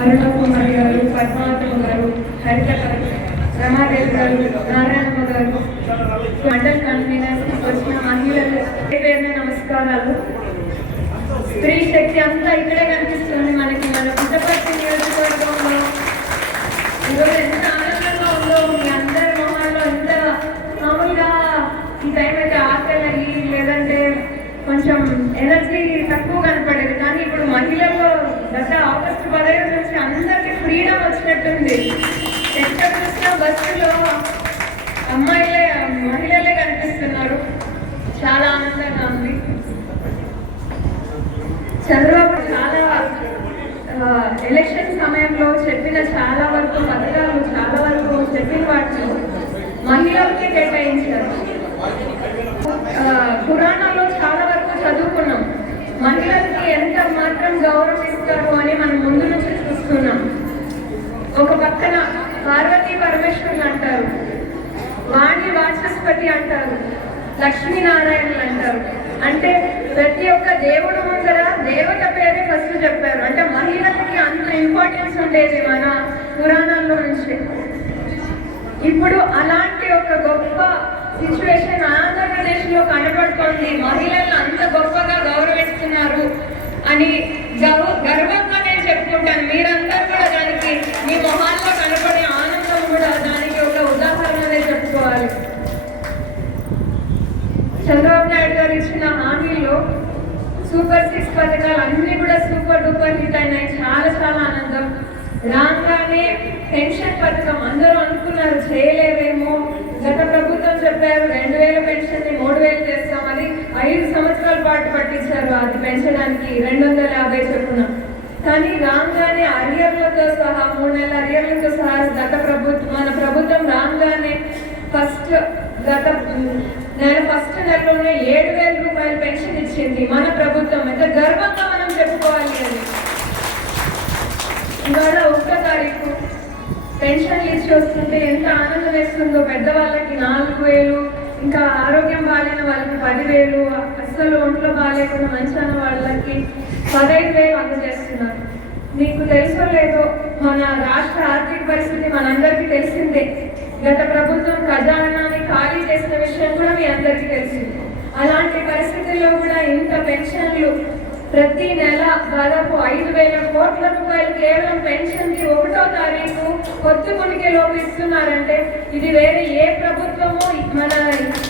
అరుణ కుమార్ గారు పద్మావతి గారు హరిత గారు రమాదేవి గారు నారాయణమ్మ గారు మండల్ కన్వీనర్ వచ్చిన మహిళలు పేరున నమస్కారాలు. స్త్రీ శక్తి అంతా ఇక్కడే కనిపిస్తుంది మనకి. మన పుట్టపర్తి నియోజకవర్గంలో. ఈరోజు ఎంత ఆనందంగా ఉందో మీ అందరి మొహాల్లో ఎంత మామూలుగా ఈ టైం అయితే ఆకలి లేదంటే కొంచెం ఎనర్జీ తక్కువ కనపడేది. కానీ ఇప్పుడు మహిళల్లో గత ఆగస్టు పదహైదు ఫ్రీడమ్ వచ్చినట్టుంది ఎక్కడ చూసినా బస్సులో అమ్మాయిలే మహిళలే కనిపిస్తున్నారు. చాలా ఆనందంగా ఉంది. చంద్రబాబు చాలా ఎలక్షన్ సమయంలో చెప్పిన చాలా వరకు పథకాలు చాలా వరకు చెప్పిన వాటిని మహిళలకి కేటాయించారు. పురాణాల్లో చాలా వరకు చదువుకున్నాం. మహిళలకి ఎంత మాత్రం గౌరవం ఇస్తారు అని మనం ముందు నుంచి చూస్తున్నాం. పక్కన పార్వతీ పరమేశ్వరులు అంటారు. వాణి వాచస్పతి అంటారు. లక్ష్మీనారాయణులు అంటారు. అంటే ప్రతి ఒక్క దేవుడు ముందర దేవత పేరే ఫస్ట్ చెప్పారు. అంటే మహిళలకి అంత ఇంపార్టెన్స్ ఉండేది మన పురాణాల్లో నుంచి. ఇప్పుడు అలాంటి ఒక గొప్ప సిచ్యువేషన్ ఆంధ్రప్రదేశ్లో కనబడుతోంది. మహిళలను అంత గొప్పగా గౌరవిస్తున్నారు అని గౌ- గర్వంగా నేను చెప్పుకుంటాను. మీరందరూ కూడా దానికి మీ మొహాల్లో కనపడే ఆనందం కూడా దానికి ఒక ఉదాహరణనే చెప్పుకోవాలి చంద్రబాబు హామీల్లో సూపర్ సిక్స్ పథకాలు అన్ని కూడా సూపర్ డూపర్ హిట్ అయినాయి. చాలా చాలా ఆనందం. రాగానే పెన్షన్ పథకం అందరూ అనుకున్నారు చేయలేవేమో. గత ప్రభుత్వం చెప్పారు రెండు వేల పెన్షన్ని మూడు వేలు చేస్తామని ఐదు సంవత్సరాల పాటు పట్టించారు అది పెంచడానికి రెండు వందల యాభై చొప్పున. కానీ రాగానే అరియర్లతో సహా మూడు నెలల అరియర్లతో సహా గత ప్రభుత్వం మన ప్రభుత్వం రాగానే ఫస్ట్ గత నేను ఫస్ట్ నెలలోనే ఏడు వేల రూపాయలు పెన్షన్ ఇచ్చింది. మన ప్రభుత్వం ఎంత గర్వంగా మనం చెప్పుకోవాలి అది ఇవాళ ఒక్క తారీఖు. పెన్షన్లు ఇచ్చి వస్తుంటే ఎంత ఆనందం వేస్తుందో పెద్దవాళ్ళకి నాలుగు వేలు ఇంకా ఆరోగ్యం బాగాలేని వాళ్ళకి పదివేలు అస్సలు ఒంట్లో బాగాలేకుండా మంచాన వాళ్ళకి పదహైదు వేలు అందజేస్తున్నారు. మీకు తెలుసో లేదో మన రాష్ట్ర ఆర్థిక పరిస్థితి మనందరికీ తెలిసిందే. గత ప్రభుత్వం ఖజానా ఖాళీ చేసిన విషయం కూడా మీ అందరికీ తెలిసింది. అలాంటి పరిస్థితుల్లో కూడా ఇంత పెన్షన్లు ప్రతి నెల దాదాపు ఐదు వేల కోట్ల రూపాయలు కేవలం పెన్షన్కి ఒకటో తారీఖు కొత్త లోపు ఇస్తున్నారంటే ఇది వేరే ఏ ప్రభుత్వము మన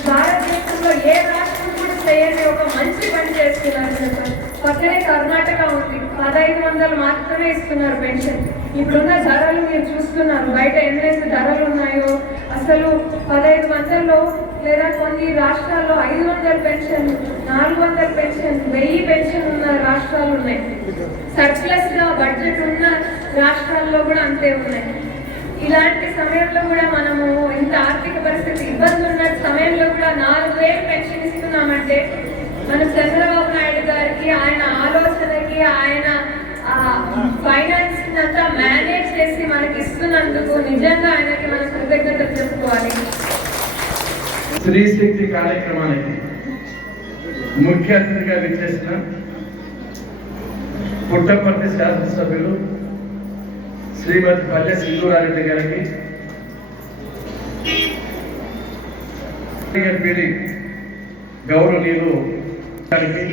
భారతదేశంలో ఏ రాష్ట్రం కూడా చేయని ఒక మంచి పని చేస్తున్నారు పక్కనే కర్ణాటక ఉంది. పదహైదు వందలు మాత్రమే ఇస్తున్నారు పెన్షన్. ఇప్పుడున్న ధరలు మీరు చూస్తున్నారు. బయట ఎన్నైతే ధరలు ఉన్నాయో అసలు పదహైదు వందల్లో కొన్ని రాష్ట్రాల్లో ఐదు వందల పెన్షన్ నాలుగు వందల పెన్షన్ వెయ్యి పెన్షన్ ఉన్న రాష్ట్రాలు ఉన్నాయి. సర్ప్లస్గా బడ్జెట్ ఉన్న రాష్ట్రాల్లో కూడా అంతే ఉన్నాయి. ఇలాంటి సమయంలో కూడా మనము ఇంత ఆర్థిక పరిస్థితి ఇబ్బంది ఉన్న సమయంలో కూడా నాలుగు వేలు పెన్షన్ ఇస్తున్నామంటే మన చంద్రబాబు నాయుడు గారికి ఆయన ఆలోచనకి ఆయన ఫైనాన్స్ అంతా మేనేజ్ చేసి మనకి ఇస్తున్నందుకు నిజంగా ఆయనకి మనం కృతజ్ఞతలు చెప్పుకోవాలి. స్త్రీ శక్తి కార్యక్రమానికి ముఖ్య అతిథిగా విచ్చేసిన పుట్టపర్తి శాసనసభ్యులు శ్రీమతి పల్లె సింధూరారెడ్డి గారికి పీడి గౌరవనీయులు గారికి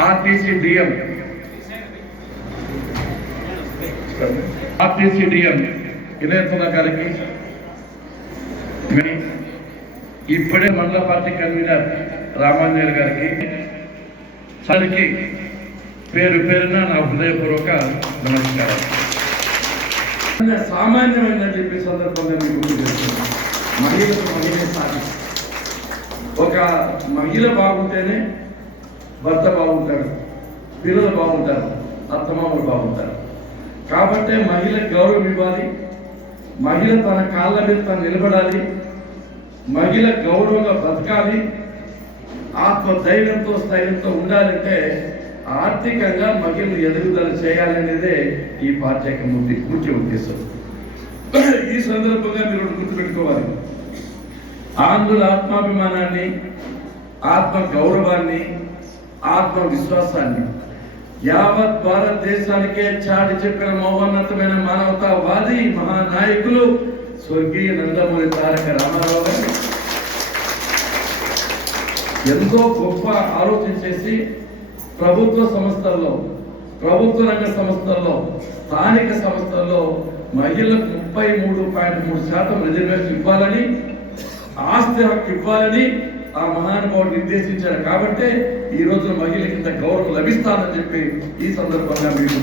ఆర్టీసీ డిఎం ఆర్టీసీ డిఎం వినయతున్న గారికి ఇప్పుడే మండల పార్టీ కన్వీనర్ రామాంజనేయులు గారికి సార్కి పేరు పేరున నా హృదయపూర్వక నమస్కారం సామాన్యమైన చెప్పే సందర్భంగా మీకు మహిళకు మహిళ ఒక మహిళ బాగుంటేనే భర్త బాగుంటాడు పిల్లలు బాగుంటారు అత్తమామలు బాగుంటారు. కాబట్టి మహిళ గౌరవం ఇవ్వాలి మహిళ తన కాళ్ళ మీద తను నిలబడాలి మహిళ గౌరవంగా బతకాలి ఆత్మ ధైర్యంతో స్థైర్యంతో ఉండాలంటే ఆర్థికంగా మహిళలు ఎదుగుదల చేయాలనేదే ఈ పార్టీ యొక్క ముఖ్య ముఖ్య ఉద్దేశం. ఈ సందర్భంగా మీరు గుర్తుపెట్టుకోవాలి. ఆంధ్రుల ఆత్మాభిమానాన్ని ఆత్మ గౌరవాన్ని ఆత్మ విశ్వాసాన్ని యావత్ భారతదేశానికే చాటి చెప్పిన మహోన్నతమైన మానవతావాది మహానాయకులు స్వర్గీయ నందమూరి తారక రామారావు గారు ఎంతో గొప్ప ఆలోచన చేసి ప్రభుత్వ సంస్థల్లో ప్రభుత్వ రంగ సంస్థల్లో స్థానిక సంస్థల్లో మహిళలకు ముప్పై మూడు పాయింట్ మూడు శాతం రిజర్వేషన్ ఇవ్వాలని ఆస్తి హక్కు ఇవ్వాలని ఆ మహానుభావుడు నిర్దేశించారు కాబట్టి ఈ రోజు మహిళకి ఇంత గౌరవం లభిస్తానని చెప్పి ఈ సందర్భంగా మీకు